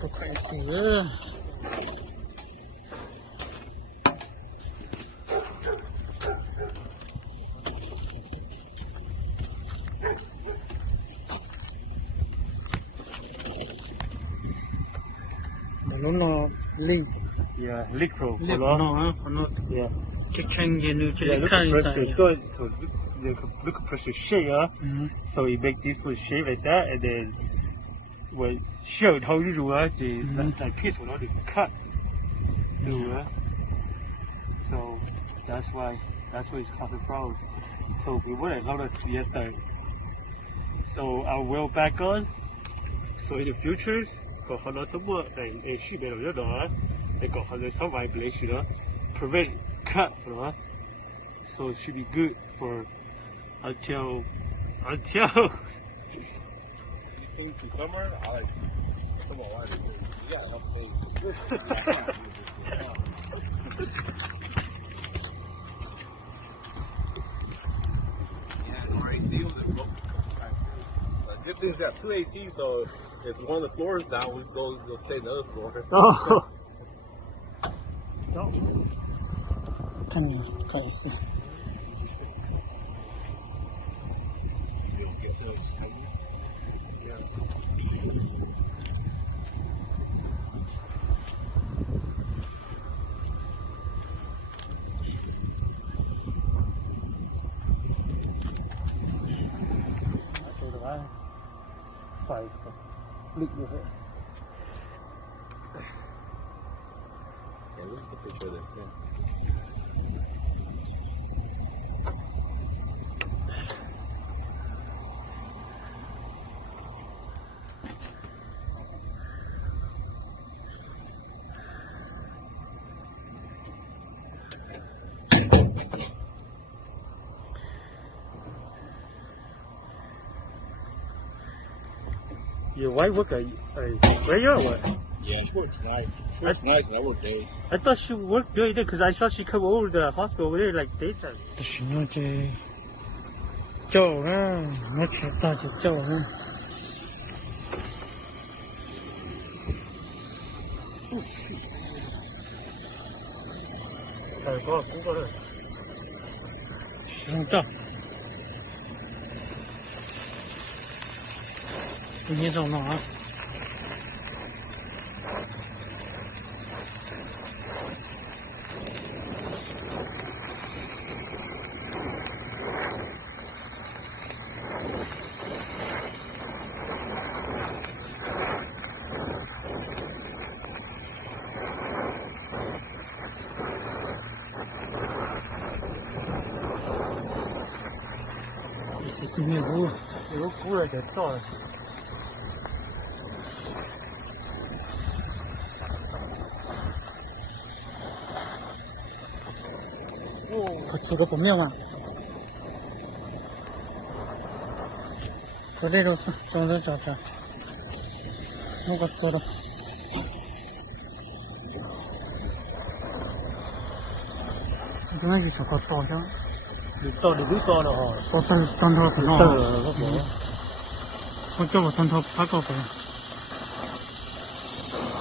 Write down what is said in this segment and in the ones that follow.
都快死了。nó leak. Yeah, leak pro. Leak no. Yeah. Cái change như cái Yeah, look cái at pressure. này. Good. So look at pressure shape, So you make this one shape like that, and then when shape how you do it, like piece will not cut. So that's why it's causing problem. So we want to know that. So I will back on. So in the futures, có khả năng sống and shoot better nữa đó, để có khả năng sống vibration đó, prevent cut đó. So it should be good for until. You think to summer? I like. Come on, why? You got enough things. AC was a broken time too. Good thing is got 2 AC, so if one of the floors is down, we'll stay in the other floor. Oh.看你快死。You don't get to it, just tighten it. Yeah. Phải định như vậy. Yeah, this is the picture of this thing. Your wife work at where you at? Yeah, she works night. She works nights and I work day. I thought she worked during the day because I saw she come over to the hospital over there like daytime. nó chơi trâu ha, nó chỉ ta chỉ trâu ha. cũng có rồi. Không trâu. Tự nhiên rồi nó hả? 이거 구워야 됐어. 저거 보면 그대로 정도 잡자. 누가 썰어. 이거는 저거 떠져. to thì cứ to là họ. có tân thọ của nó. có cho vào tân thọ phát vào phải.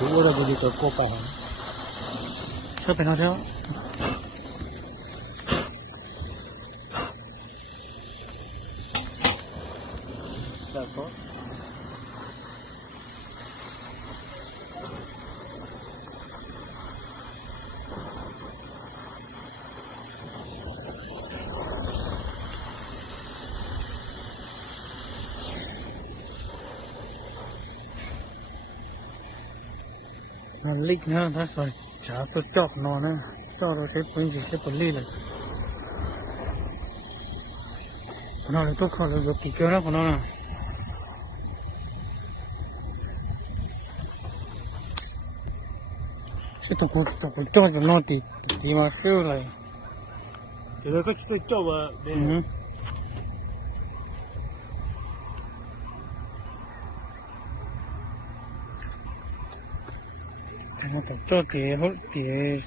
Đúng là cái có cô cả. Sao phải nói thế? Dạ có. Nó lịch nữa, nó phải trả tôi chọc nó nữa, cho nó cái quên gì cái phần ly này. Nó là tôi khỏi được kỹ cơ đó của nó nè. Cái tôi cũng cho nó thì mà kêu lại. Thì nó có sẽ cho mà để nó cho thì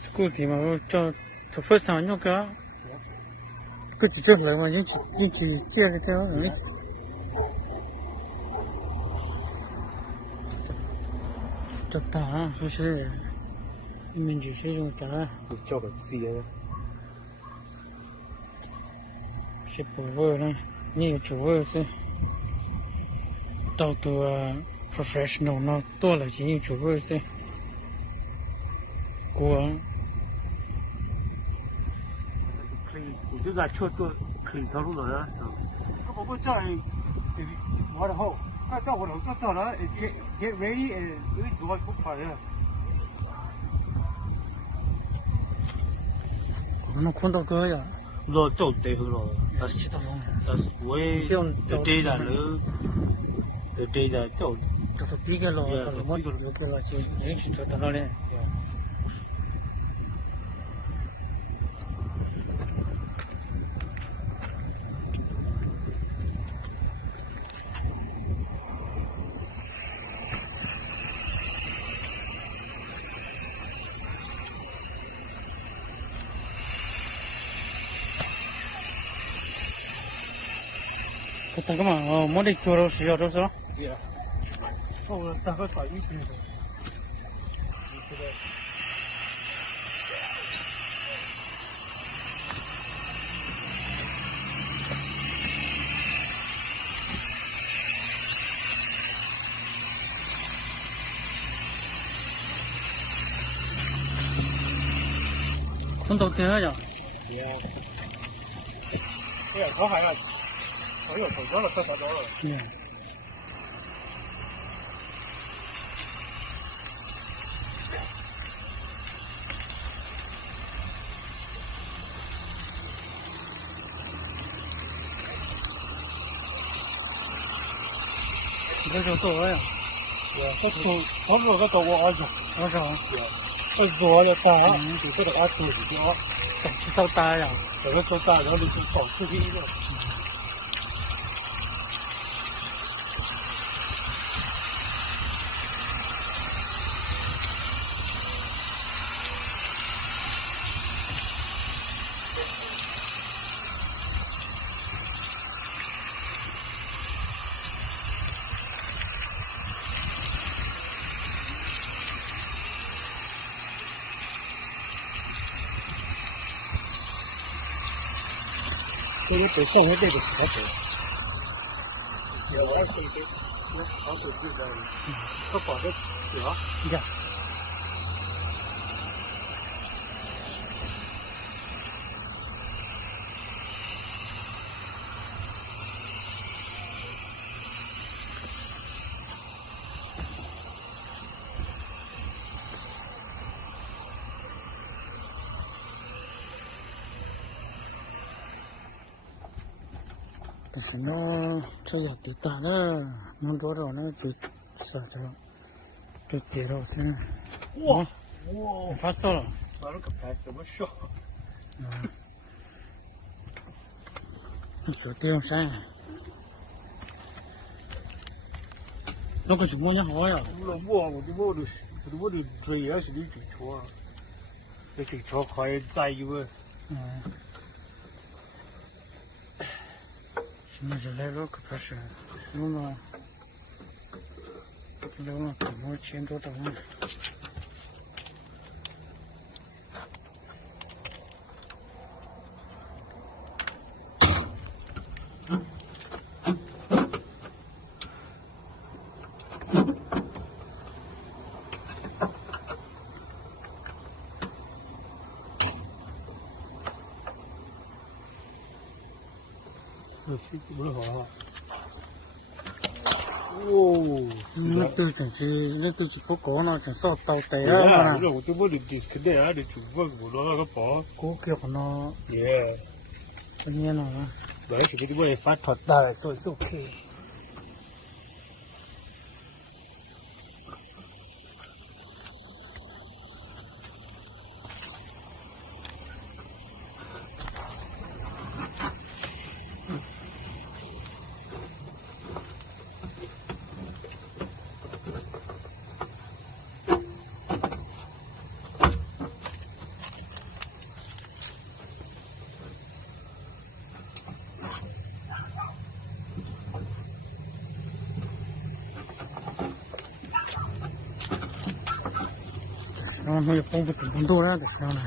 school thì mà cho first time nhóc cả cứ chỉ cho lại mà những chỉ chia cái cho 这大说是，你们就是用啥？就叫个鸡啊，是不味了，你有主味是，到多 professional 那多了就有主味是，锅。可以，我就在车做可以条路了呀，是。我不叫你，就是我的好，那叫我老早叫了，get ready，有一做不快的。那看到个呀，那做对好了，但是我就对了了，就对了做。这个比个了，可能我有个了就认识做到了嘞。他干嘛？哦，没得做了是要多少？对呀。哦，大概打一斤的。看到这呀？对呀。对呀，我还要，我有手上了，快发到了。嗯。这就做呀？对呀，他们那个到我儿子，多少？对呀，我做了大，就这个俺做的比较，去到大呀？这个做大，然后就搞出去一个。这个北上回这个好走，我手机，我手机在，他绑着脚。呀。但是呢，这也得大了，能多少呢？就啥着，就接着先。哇，发烧了。把那个牌怎么烧？就这样噻。那个什么也好呀？我的嘴也是你嘴错啊，你嘴错可以再一个。现在是来了可不是，弄了，弄了怎么钱多少呢？不是好啊！哦，那都真是，那都是不高了，真少到底啊！那我这我的 disconnect 啊，你就问我那个包，高脚呢？耶，不念了。那是给我的发头大，所以是 OK。然后也包不挺多的，这样的。